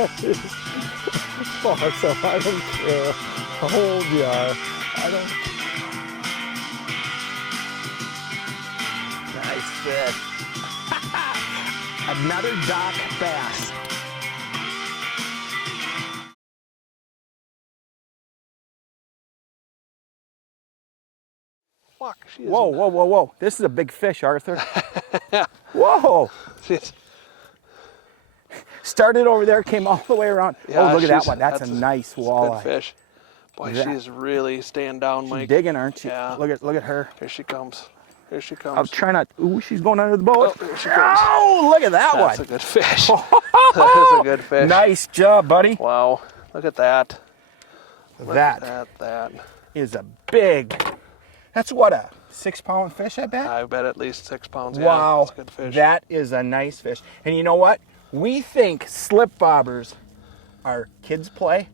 Awesome. I don't care how old you are. I don't. Nice fish. Another dock bass. Fuck, she is. Whoa, whoa, whoa, whoa. This is a big fish, Arthur. Whoa. She's, Started over there, came all the way around. yeah, Oh, look at that she's- one. That's a nice walleye. Good fish. Boy, That- she's really staying down, She's Mike. digging, aren't she? Yeah. Look at her. Here she comes. Here she I'll comes. try not. Ooh, she's going under the boat. Oh, here she comes. Oh, look at that That's one. a good fish. That is a good fish. Nice job, buddy. Wow, look at that. Look That at that. is a big. That's what, a 6-pound fish, I bet? I bet at least 6 pounds. Wow, Yeah, that's a good fish. that is a nice fish. And you know what? We think slip bobbers are kids' play.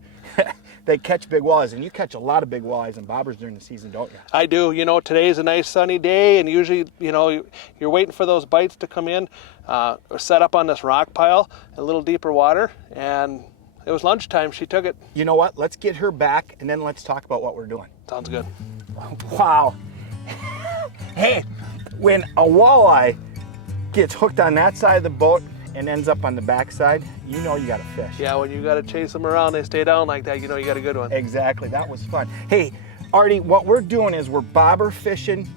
They catch big walleyes, and you catch a lot of big walleyes and bobbers during the season, don't you? I do. You know, today's a nice sunny day, and usually, you know, you're waiting for those bites to come in. Or set up on this rock pile, a little deeper water, and it was lunchtime. She took it. You know what? Let's get her back, and then let's talk about what we're doing. Sounds good. Wow. Hey, when a walleye gets hooked on that side of the boat and ends up on the back side, you know you got a fish. Yeah, when you got to chase them around, they stay down like that, you know you got a good one. Exactly, that was fun. Hey, Artie, what we're doing is we're bobber fishing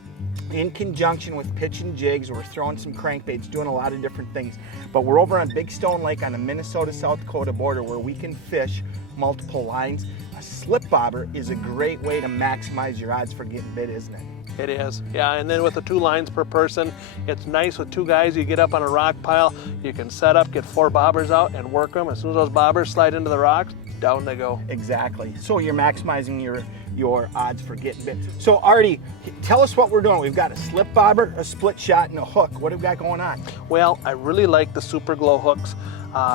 in conjunction with pitch and jigs. We're throwing some crankbaits, doing a lot of different things. But we're over on Big Stone Lake on the Minnesota-South Dakota border where we can fish multiple lines. A slip bobber is a great way to maximize your odds for getting bit, isn't it? It is, yeah, and then with the 2 lines per person, it's nice with 2 guys. You get up on a rock pile, you can set up, get 4 bobbers out and work them. As soon as those bobbers slide into the rocks, down they go. Exactly. So you're maximizing your odds for getting bit. So Artie, tell us what we're doing. We've got a slip bobber, a split shot, and a hook. What have we got going on? Well, I really like the Super Glow hooks.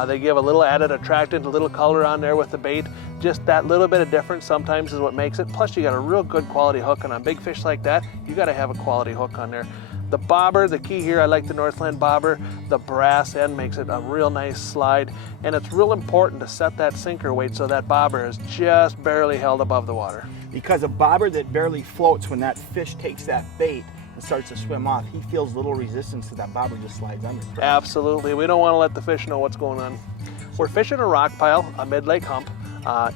They give a little added attractant, a little color on there with the bait. Just that little bit of difference sometimes is what makes it. Plus you got a real good quality hook, and on big fish like that, you got to have a quality hook on there. The bobber, the key here, I like the Northland bobber. The brass end makes it a real nice slide, and it's real important to set that sinker weight so that bobber is just barely held above the water. Because a bobber that barely floats, when that fish takes that bait and starts to swim off, he feels little resistance, so that bobber just slides under. Correct? Absolutely. We don't want to let the fish know what's going on. We're fishing a rock pile, a mid-lake hump,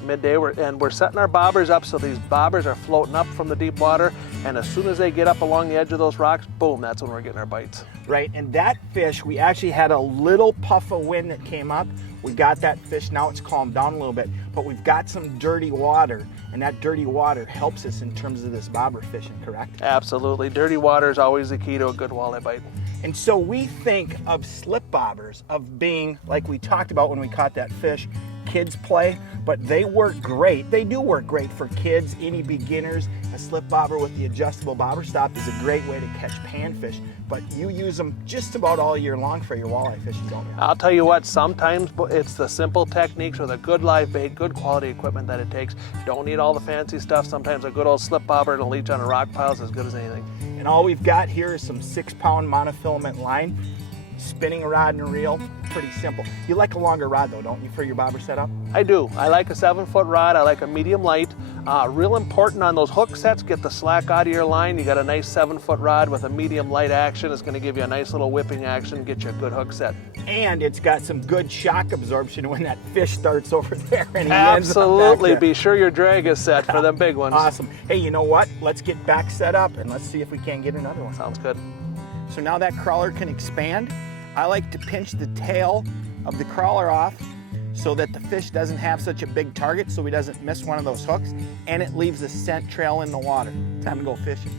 midday, and we're setting our bobbers up so these bobbers are floating up from the deep water, and as soon as they get up along the edge of those rocks, boom, that's when we're getting our bites. Right, and that fish, we actually had a little puff of wind that came up. We got that fish, now it's calmed down a little bit, but we've got some dirty water, and that dirty water helps us in terms of this bobber fishing, correct? Absolutely. Dirty water is always the key to a good walleye bite. And so we think of slip bobbers of being, like we talked about when we caught that fish, kids play, but they work great. They do work great for kids, any beginners. A slip bobber with the adjustable bobber stop is a great way to catch panfish, but you use them just about all year long for your walleye fishing, don't you? I'll tell you what, sometimes it's the simple techniques with a good live bait, good quality equipment that it takes. Don't need all the fancy stuff. Sometimes a good old slip bobber and a leech on a rock pile is as good as anything. And all we've got here is some 6-pound monofilament line, spinning a rod and reel, pretty simple. You like a longer rod though, don't you, for your bobber setup? I do. I like a 7-foot rod. I like a medium light. Real important on those hook sets, get the slack out of your line. You got a nice 7-foot rod with a medium light action. It's going to give you a nice little whipping action, get you a good hook set. And it's got some good shock absorption when that fish starts over there and he Absolutely. ends up back there. Be sure your drag is set for them big ones. Awesome. Hey, you know what? Let's get back set up and let's see if we can't get another one. Sounds good. So now that crawler can expand, I like to pinch the tail of the crawler off so that the fish doesn't have such a big target so he doesn't miss one of those hooks, and it leaves a scent trail in the water. Time to go fishing.